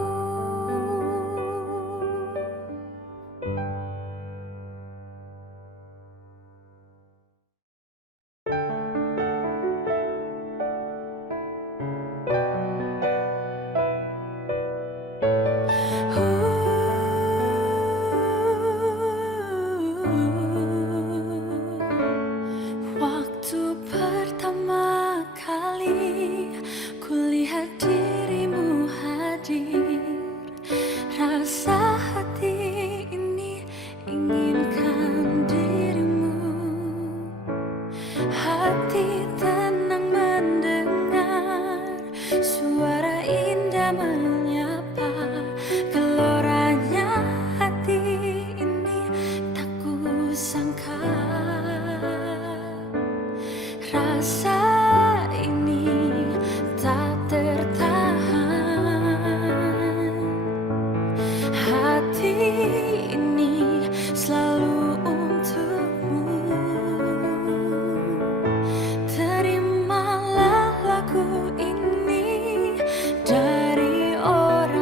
Waktu pertama kali kulihat dirimu hadir, rasa hati ini inginkan dirimu. Hati tenang mendengar suara indah menyapa, geloranya hati ini tak kusangka. Rasa ini tak tertahan, hati ini selalu untukmu. Terimalah lagu ini dari orang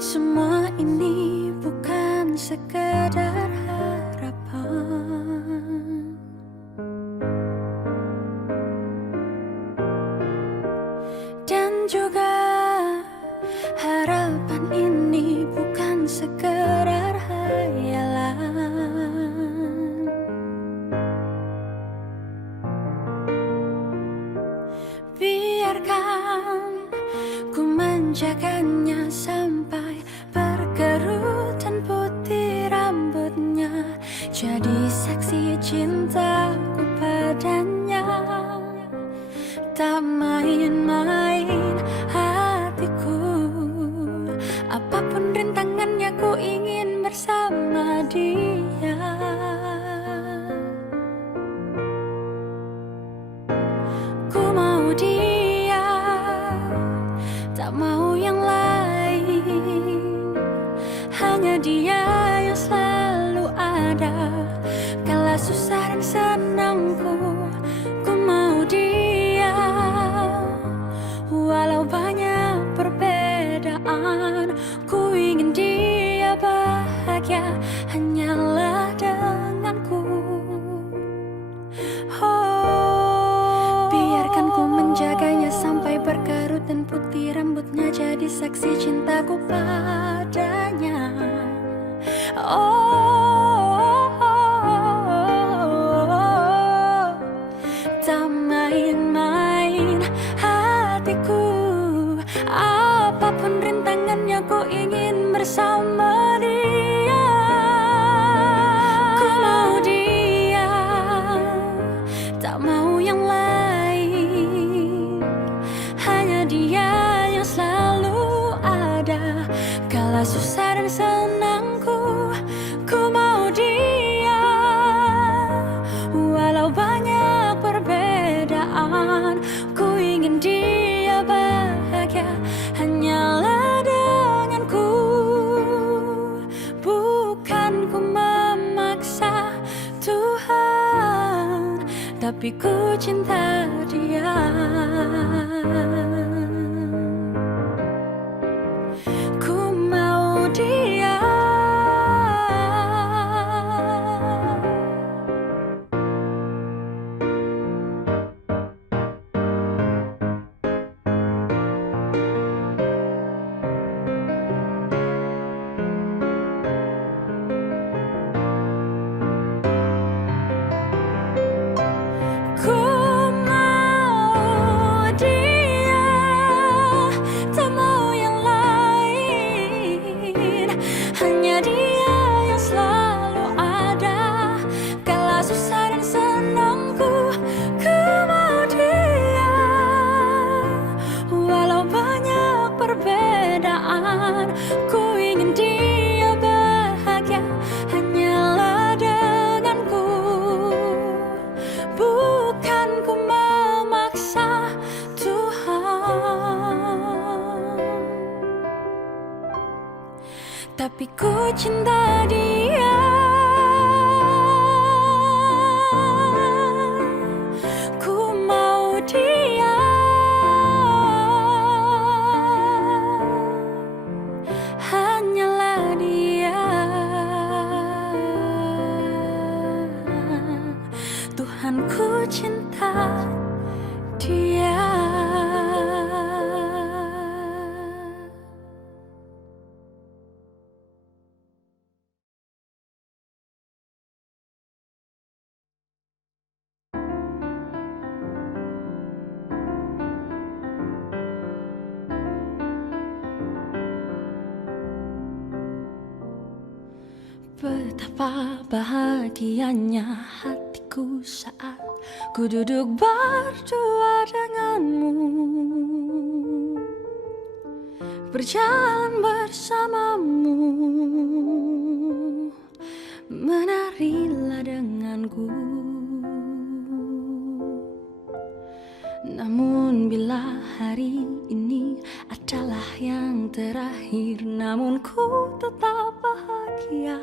Semua ini bukan sekedar harapan, dan juga harapan ini bukan sekedar hayalan. Biarkan ku menjaganya sampai berkerut dan putih rambutnya, jadi saksi cintaku padanya. Tak main-main hatiku, apapun rintangannya ku ingin bersama dia. Ku mau dia, tak mau yang lain. Hanya dia yang selalu ada kala susah dan senangku. Ku mau dia, walau banyak perbedaan. Ku ingin dia bahagia hanyalah denganku. Biarkan ku menjaganya sampai berkerut dan putih rambutnya, jadi saksi cintaku padanya. Tak main-main hatiku, apapun rintangannya ku ingin bersama dia. Ku mau dia, tak mau yang lain. Hanya dia yang selalu ada kala susah dan senangku. Ku mau dia, walau banyak perbedaan. Ku ingin dia bahagia hanyalah denganku. Bukan ku memaksa Tuhan, tapi ku cinta dia. Ku mau dia, ku mau dia, tak mau yang lain. Hanya dia yang selalu ada kala susah dan senangku. Ku mau dia, walau banyak perbedaan. Ku ingin dia bahagia hanyalah denganku. Bukan ku memaksa Tuhan, tapi ku cinta dia. Ku mau dia, hanyalah dia. Tuhan, ku cinta dia. Betapa bahagianya hatiku saat ku duduk berdua denganmu, berjalan bersamamu. Menarilah denganku. Namun bila hari ini adalah yang terakhir, namun ku tetap bahagia.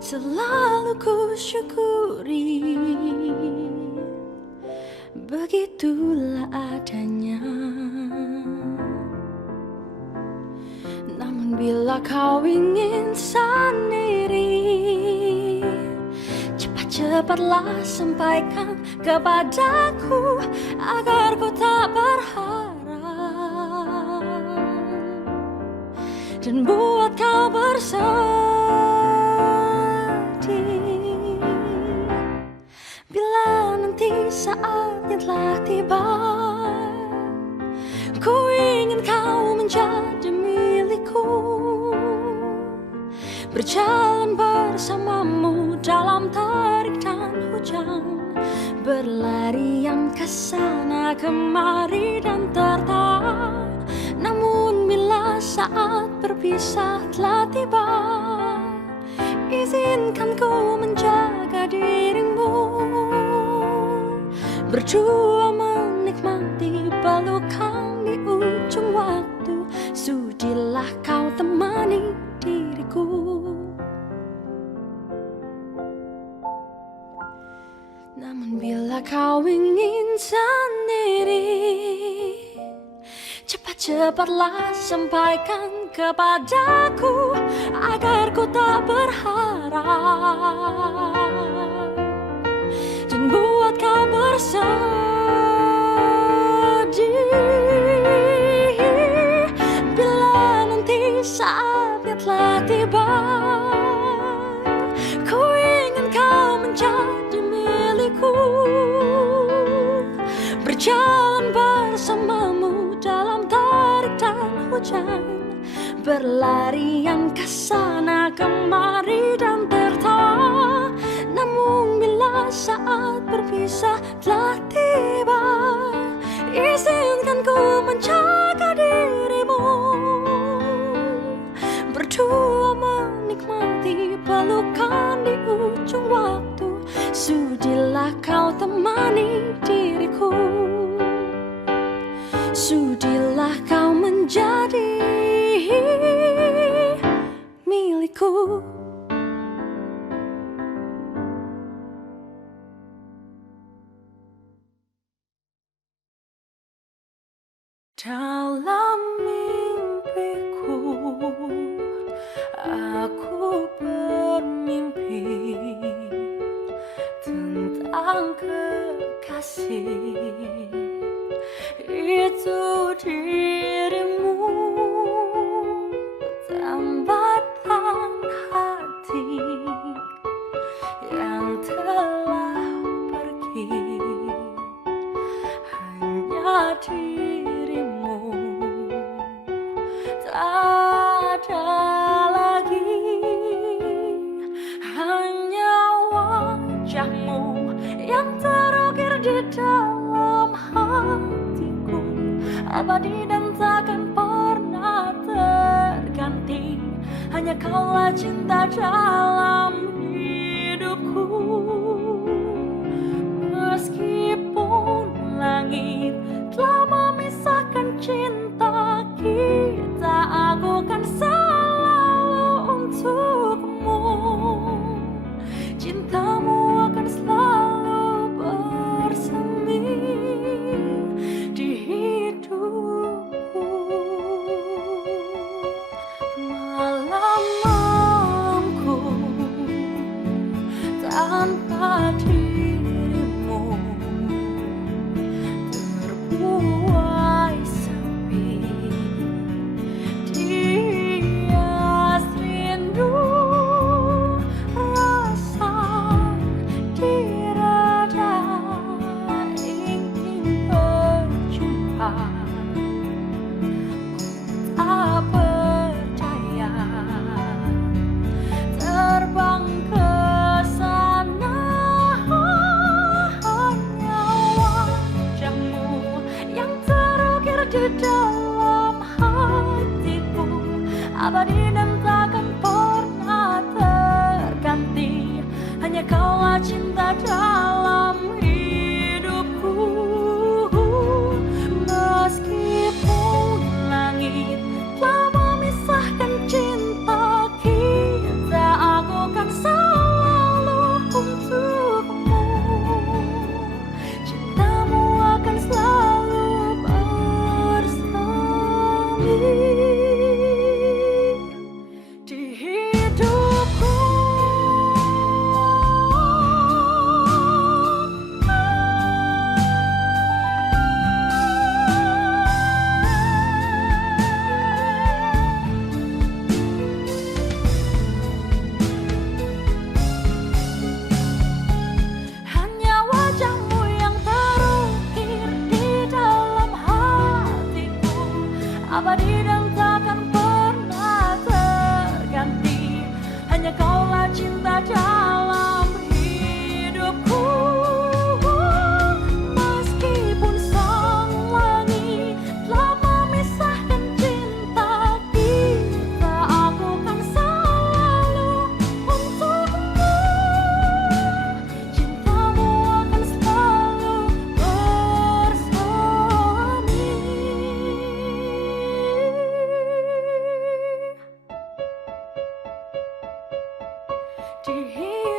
Selalu ku syukuri, begitulah adanya. Bila kau ingin sendiri, cepat-cepatlah sampaikan kepadaku agar ku tak berharap dan buat kau bersedih. Bila nanti saatnya telah tiba, ku ingin kau menjadi milikku, berjalan bersamamu dalam terik dan hujan, berlarian ke sana kemari dan tertawa. Namun bila saat berpisah telah tiba, izinkan ku menjaga dirimu, berdua menikmati pelukan di ujung waktu. Sudilah kau temani diriku. Namun bila kau ingin sendiri, cepat-cepatlah sampaikan kepadaku agar ku tak berharap dan buat kau bersedih. Bila nanti saatnya telah tiba, ku ingin kau menjadi milikku, berjalan bersamamu dalam terik dan hujan, berlarian ke sana kemari dan tertawa. Namun bila saat berpisah telah tiba, izinkan ku menjaga dirimu, berdua menikmati pelukan di ujung waktu. Sudilah kau temani diriku, sudilah kau menjadi milikku. Dalam mimpiku, aku bermimpi tentang kekasih. Itu dirimu, tambatan hati yang telah pergi. Hanya dirimu, tak ada lagi. Hanya wajahmu yang terukir di dalam hatiku, abadi dan takkan pernah terganti. Hanya kaulah cinta dalam hidupku. Meskipun langit telah memisahkan cinta kita, aku kan selalu untukmu. Cintamu akan selalu bersemi di hidupku. Malam-malamku tanpa dirimu terbuai sepi, dihias rindu, rasa di dada ingin berjumpa. Ku tak berdaya terbang ke sana, hanya wajahmu yang terukir di dalam hatiku, abadi dan takkan pernah terganti. Hanya kaulah cinta dalam hidupku. Meskipun langit telah memisahkan cinta kita, aku kan selalu untukmu. Cintamu akan selalu bersemi abadi dan takkan pernah terganti. Hanya kaulah cinta dalam hidupku. Meskipun sang langit telah memisahkan cinta kita, aku kan selalu untukmu. Cintamu akan selalu bersemi di